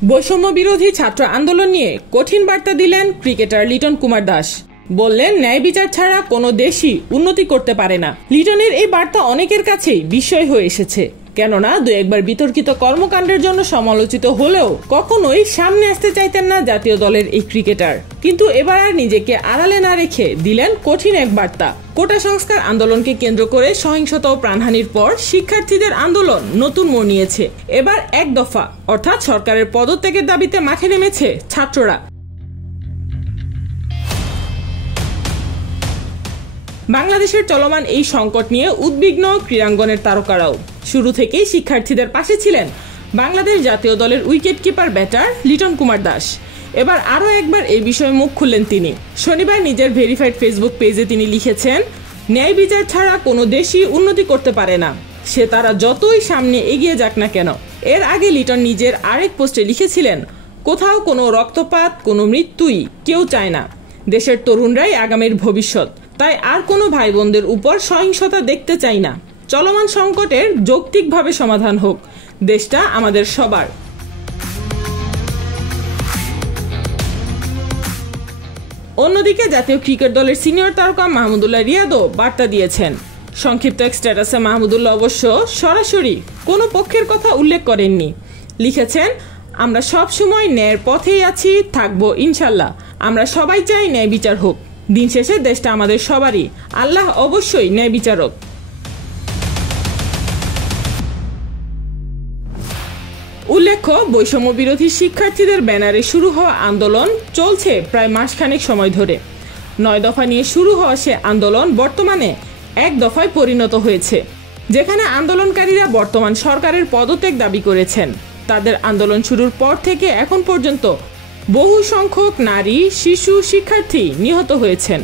বৈষম্য বিরোধী ছাত্র আন্দোলন নিয়ে কঠিন বার্তা দিলেন ক্রিকেটার লিটন কুমার দাস। বললেন, ন্যায় বিচার ছাড়া কোনো দেশই উন্নতি করতে পারে না। লিটনের এই বার্তা অনেকের কাছেই বিস্ময় হয়ে এসেছে, কেননা দু একবার বিতর্কিত কর্মকাণ্ডের জন্য সমালোচিত হলেও কখনোই সামনে আসতে চাইতেন না জাতীয় দলের এই ক্রিকেটার। কিন্তু এবার আর নিজেকে আড়ালে না রেখে দিলেন কঠিন এক বার্তা। কোটা সংস্কার আন্দোলনকে কেন্দ্র করে সহিংসতা ও প্রাণহানির পর শিক্ষার্থীদের আন্দোলন নতুন মোড় নিয়েছে। এবার এক দফা অর্থাৎ সরকারের পদত্যাগের দাবিতে মাঠে নেমেছে ছাত্ররা। বাংলাদেশের চলমান এই সংকট নিয়ে উদ্বিগ্ন ক্রীড়াঙ্গনের তারকারাও। শুরু থেকেই শিক্ষার্থীদের পাশে ছিলেন বাংলাদেশ জাতীয় দলের wicket keeper batter Liton Kumar Das. এবার আরও একবার এই বিষয়ে মুখ খুললেন তিনি। শনিবার নিজের ভেরিফাইড ফেসবুক পেজে তিনি লিখেছেন, ন্যায় বিচার ছাড়া কোনো দেশই উন্নতি করতে পারে না, সে তারা যতই সামনে এগিয়ে যাক না কেন। এর আগে লিটন নিজের আরেক পোস্টে লিখেছিলেন, কোথাও কোনো রক্তপাত, কোনো মৃত্যুই কেউ চায় না। দেশের তরুণরাই আগামীর ভবিষ্যৎ, তাই আর কোনো ভাই বোনদের উপর সহিংসতা দেখতে চাই না। চলমান সংকটের যৌক্তিকভাবে সমাধান হোক, দেশটা আমাদের সবার। অন্যদিকে জাতীয় ক্রিকেট দলের সিনিয়র তারকা মাহমুদুল্লাহ রিয়াদও বার্তা দিয়েছেন। সংক্ষিপ্ত এক স্ট্যাটাসে মাহমুদুল্লাহ অবশ্য সরাসরি কোনো পক্ষের কথা উল্লেখ করেননি। লিখেছেন, আমরা সব সময় ন্যায়ের পথেই আছি, থাকবো ইনশাল্লাহ। আমরা সবাই চাই ন্যায় বিচার হোক। দিন শেষে দেশটা আমাদের সবারই, আল্লাহ অবশ্যই ন্যায় বিচারক। উল্লেখ্য, বৈষম্য বিরোধী শিক্ষার্থীদের ব্যানারে শুরু হওয়া আন্দোলন চলছে প্রায় মাসখানেক সময় ধরে। 9 দফা নিয়ে শুরু হওয়া সে আন্দোলন বর্তমানে এক দফায় পরিণত হয়েছে, যেখানে আন্দোলনকারীরা বর্তমান সরকারের পদত্যাগ দাবি করেছেন। তাদের আন্দোলন শুরুর পর থেকে এখন পর্যন্ত বহু সংখ্যক নারী, শিশু, শিক্ষার্থী নিহত হয়েছেন।